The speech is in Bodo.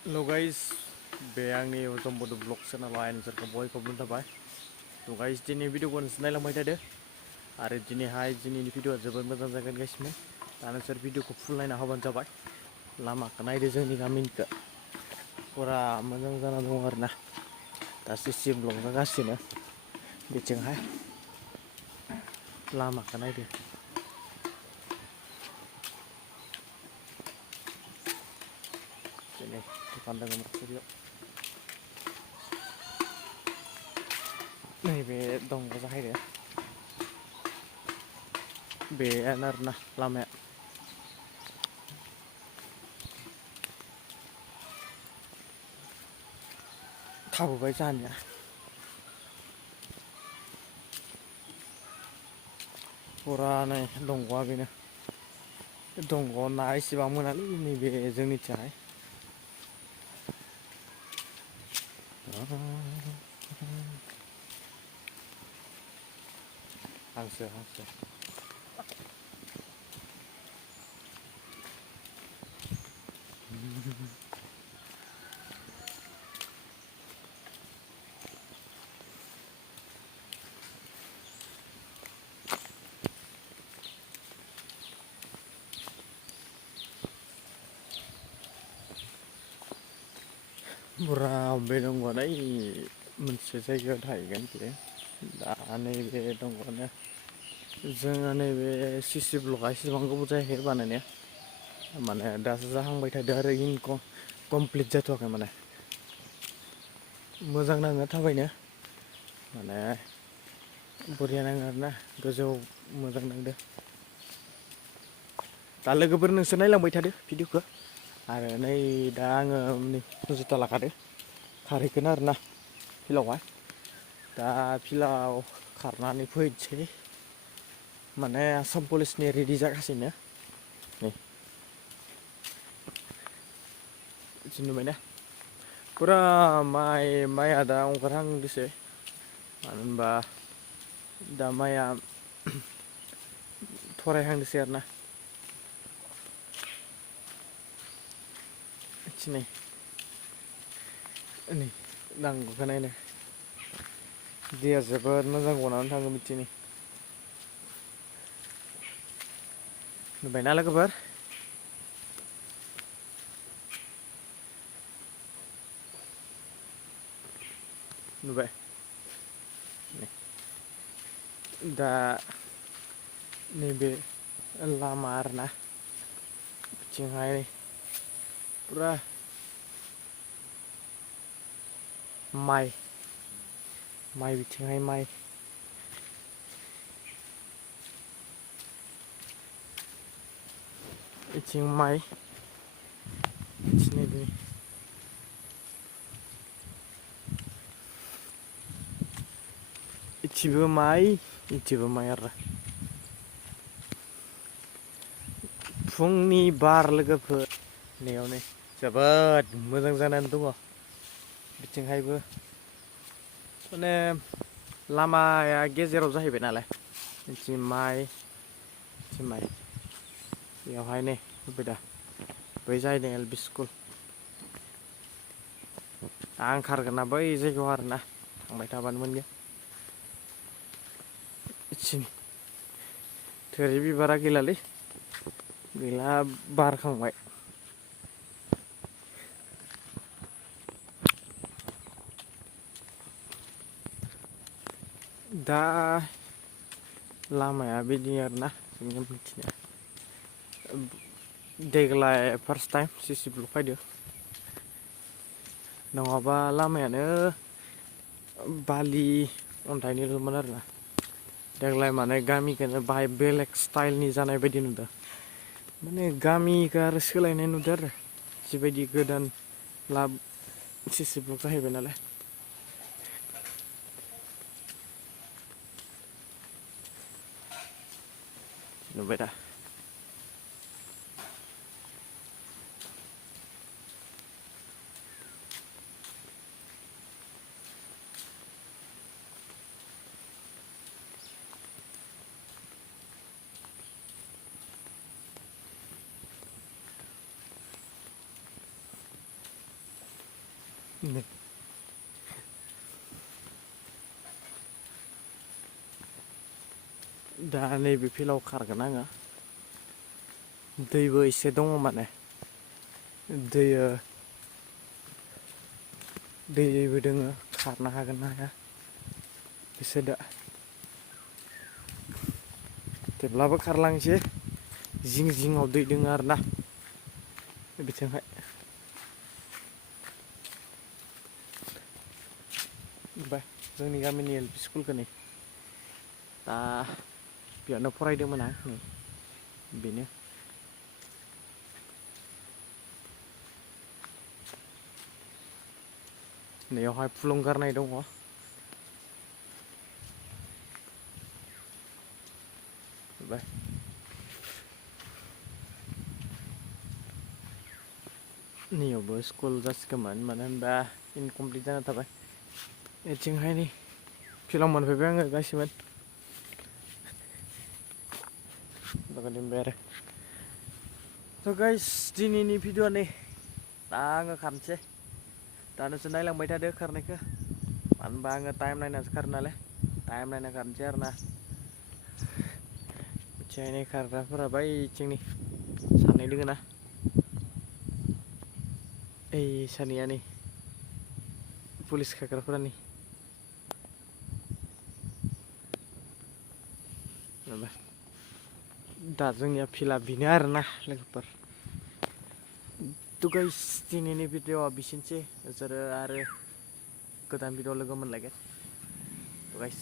Hello guys, bे आंनि जम्बुद ब्लग चेनेलाव नोंसोरखौ बयखौबो थाबाय। guys दिनै भिडिअखौ नोंसोर नायलांबाय थादो आरो दिनैहाय दिनैनि भिडिअआ जोबोद मोजां जागोन गासिनो। दा नोंसोर भिडिअखौ फुल नायना होबानो जाबाय। लामाखौ नायदो जोंनि गामिनिखौ फुरा मोजां जाना दं आरोना। दा सिसि ब्लक जागासिनो बिथिंहाय लामाखौ नायदो। दिनै दखान दङ माखासेयाव नैबे दंग जाहैदो बेयानो आरोना लामाया। थाबोबाय जाहानिया फुरा नै दंग'आ बेनो। दंग'आव ना एसेबां मोनालै नैबे जोंनिथिंहाय। हांसो हांसो बुरा बे दंग'आनो मोनसे जायगायाव थाहैगोन बेयो। दा नैबे दंग'आनो जोङो नैबे सिसि ब्लकआ एसेबां गोबाव जायाखै बानायनाया। माने दासो जाहांबाय थादों आरो कमप्लिट जाथ'वाखै माने। मोजां नाङो थाबायनो माने बरिया नाङो आरोना गोजौ मोजां नांदो। दा लोगोफोर नोंसोर नायलांबाय थादो भिडिअखौ आरो नै दा आङो नै जुथा लाखादो खारहैगोन आरोना फिल्डआवहाय। दा फिल्डआव खारनानै फैनोसै माने आसाम पुलिसनि रेडि जागासिनो नै नुबायना फुरा माइआ दा ओंखारहांदोसो। मानो होनबा दा माइआ थरायहांदोसै आरोना। नै नै नांगौखौ नायनो दैया जोबोद मोजां गनानै थाङो बिथिंनि। नुबायना लोगोफोर? नुबाय दा नैबे लामा आरोना बिथिंहाय पुरा माइ बिथिंहाय माइ बिथिं माइ नैबे इथिबो माइ आरो फुंनि बार लोगोफोर नैयावनो जोबोद मोजां जानानै दङ बिथिंहायबो। माने लामाया गेजेराव जाहैबाय नालाय बिथिं माइ बेयावहाय नै होबाय दा बै जाहैदों एल पि स्कुल। आं खारगोना बै जायगायाव आरोना थांबाय थाबानो मोनगोन। थोरि बिबारा गैलालै गैला बारखांबाय। दा लामाया बिदि आरोना जोंनि मिथिनाया। देग्लाय फार्स्ट टाइम सिसि ब्लक फैदो। नङाबा लामायानो बालि अन्थाइनिल'मोन आरोना। देग्लाय माने गामिखौनो बाहाय बेलेग स्टाइलनि जानाय बायदि नुदों। माने गामिखौ आरो सोलायनाय नुदों आरो जिबायदि गोदान सिसि ब्लक जाहैबाय नालाय। नुबाय दा? Nih. दा नैबे फिल्डआव खारगोन आङो दैबो एसे दङ माने दैबो दोङो खारनो हागोन ना हाया एसे दा थेवब्लाबो खारलांसै जिं जिङाव दै दोङो आरोना बिथिंहाय ओमफ्राय जोंनि गामिनि एल पि स्कुलखौ नै दा बेयावनो फरायदोंमोन आं नै बेनो नैयावहाय फुलं गारनाय दङ ओमफ्राय नैयावबो स्कुल जासिगौमोन मानो होनबा इनकमप्लिट जाना थाबाय बेथिंहाय नै फिल्डआव मोनफैबाय आङो गासिमोन दोनबाय आरो थ' गाइस दिनैनि भिडिअ'आ नै दा आङो खारनोसै दा नोंसोर नायलांबाय थादो खारनायखौ मानो होनबा आङो टाइम नायनासो खारो नालाय टाइम नायना खारनोसै आरोना बिथिंहाय खारग्राफोरा बैथिंनि सानै दोङो ना ओइ सानैया नै पुलिस खारग्राफोरा नै दा जोंनिया फिल्डआ बेनो आरोना लोगोफोर थ' गाइस दिनैनि भिडिअ'आ बिसिनोसै नोंसोरो आरो गोदान भिडिअ लोगो मोनलायगोन थ' गाइस